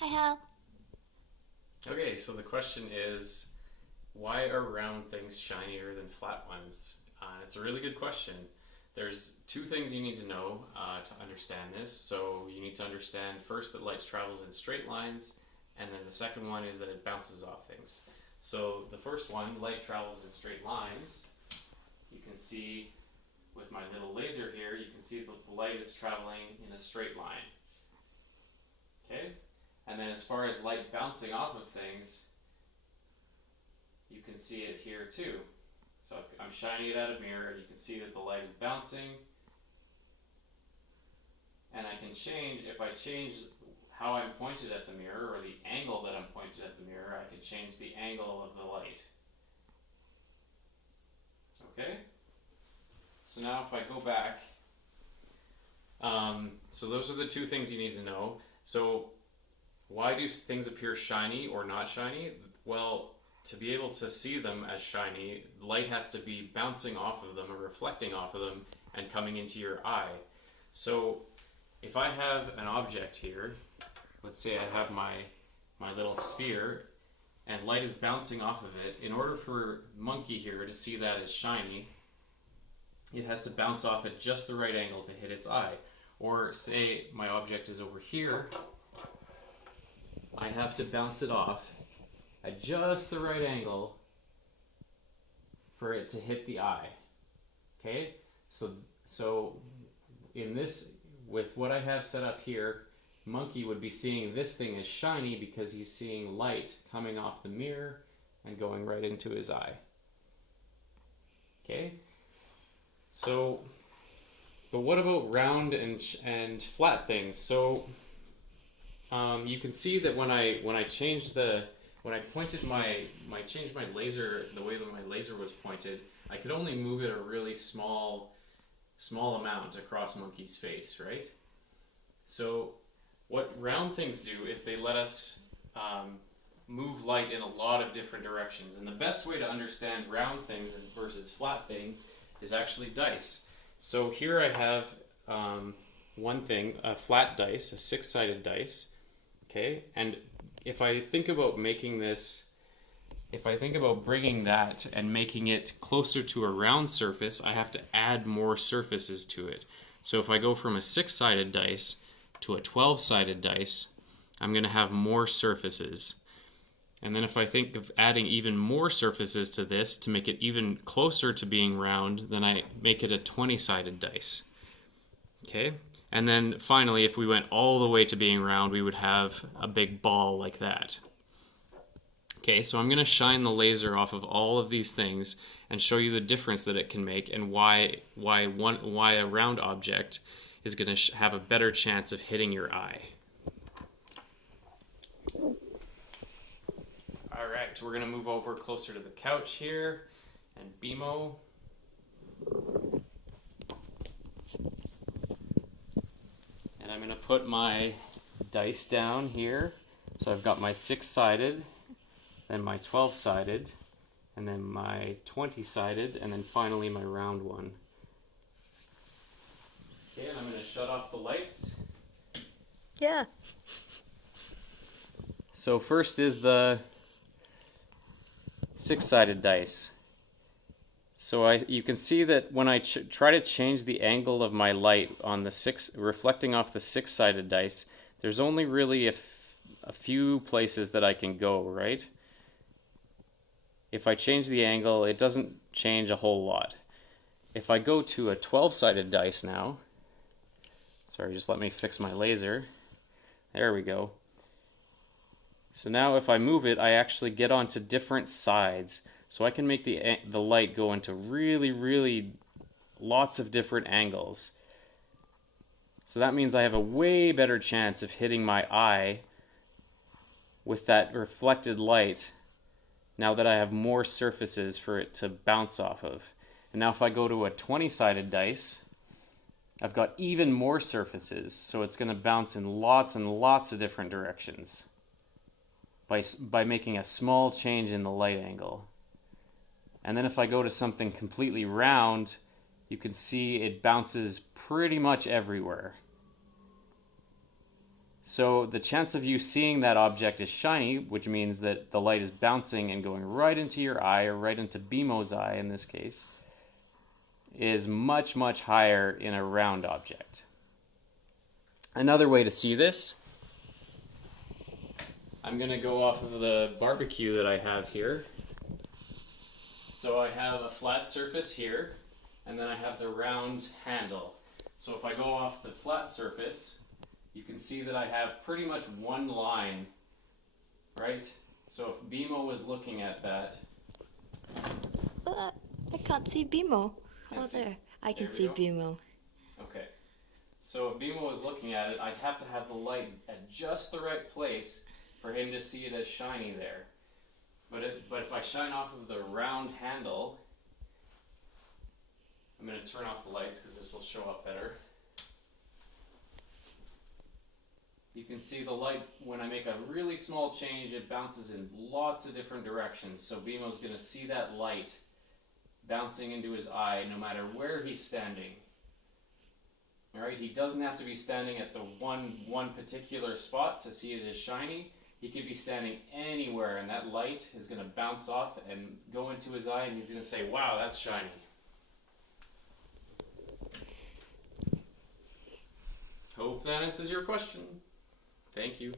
Hi, Hal. Okay, so the question is, why are round things shinier than flat ones? It's a really good question. There's two things you need to know to understand this. So you need to understand first that light travels in straight lines, and then the second one is that it bounces off things. So the first one, light travels in straight lines. You can see with my little laser here, you can see that the light is traveling in a straight line. Okay? And then as far as light bouncing off of things, you can see it here too. So I'm shining it at a mirror, and you can see that the light is bouncing. And I can change, if I change how I'm pointed at the mirror, or the angle that I'm pointed at the mirror, I can change the angle of the light. Okay? So now if I go back, so those are the two things you need to know. So why do things appear shiny or not shiny? Well, to be able to see them as shiny, light has to be bouncing off of them or reflecting off of them and coming into your eye. So if I have an object here, let's say I have my little sphere and light is bouncing off of it, in order for Monkey here to see that as shiny, it has to bounce off at just the right angle to hit its eye. Or say my object is over here, I have to bounce it off at just the right angle for it to hit the eye. Okay? So in this, with what I have set up here, Monkey would be seeing this thing as shiny because he's seeing light coming off the mirror and going right into his eye. Okay? So, but what about round and flat things? So you can see that when I changed when I pointed changed my laser, the way that my laser was pointed, I could only move it a really small amount across Monkey's face, right? So what round things do is they let us move light in a lot of different directions, and the best way to understand round things versus flat things is actually dice. So here I have one thing, a flat dice, a six-sided dice. Okay, and if I think about making this, if I think about bringing that and making it closer to a round surface, I have to add more surfaces to it. So if I go from a six-sided dice to a 12-sided dice, I'm going to have more surfaces. And then if I think of adding even more surfaces to this to make it even closer to being round, then I make it a 20-sided dice. Okay? And then finally, if we went all the way to being round, we would have a big ball like that. Okay, so I'm going to shine the laser off of all of these things and show you the difference that it can make and why a round object is going to have a better chance of hitting your eye. All right, we're going to move over closer to the couch here, and BMO. And I'm going to put my dice down here. So I've got my six-sided, then my 12-sided, and then my 20-sided, and then finally my round one. Okay, and I'm going to shut off the lights. Yeah. So first is the six-sided dice. So you can see that when I try to change the angle of my light on the reflecting off the six-sided dice, there's only really a few places that I can go, right? If I change the angle, it doesn't change a whole lot. If I go to a 12-sided dice now, sorry, just let me fix my laser. There we go. So now if I move it, I actually get onto different sides. So I can make the light go into really lots of different angles. So that means I have a way better chance of hitting my eye with that reflected light now that I have more surfaces for it to bounce off of. And now if I go to a 20-sided dice, I've got even more surfaces, so it's going to bounce in lots and lots of different directions by making a small change in the light angle. And then if I go to something completely round, you can see it bounces pretty much everywhere. So the chance of you seeing that object is shiny, which means that the light is bouncing and going right into your eye, or right into BMO's eye in this case, is much, much higher in a round object. Another way to see this, I'm going to go off of the barbecue that I have here. So I have a flat surface here, and then I have the round handle. So if I go off the flat surface, you can see that I have pretty much one line, right? So if BMO was looking at that, I can't see BMO. Can't Oh, see. there. I There can we see go. BMO. okay. So if BMO was looking at it, I'd have to have the light at just the right place for him to see it as shiny there. But if I shine off of the round handle, I'm going to turn off the lights because this will show up better. You can see the light, when I make a really small change, it bounces in lots of different directions. So BMO's going to see that light bouncing into his eye no matter where he's standing. Alright, he doesn't have to be standing at the one particular spot to see it as shiny. He could be standing anywhere, and that light is going to bounce off and go into his eye, and he's going to say, wow, that's shiny. Hope that answers your question. Thank you.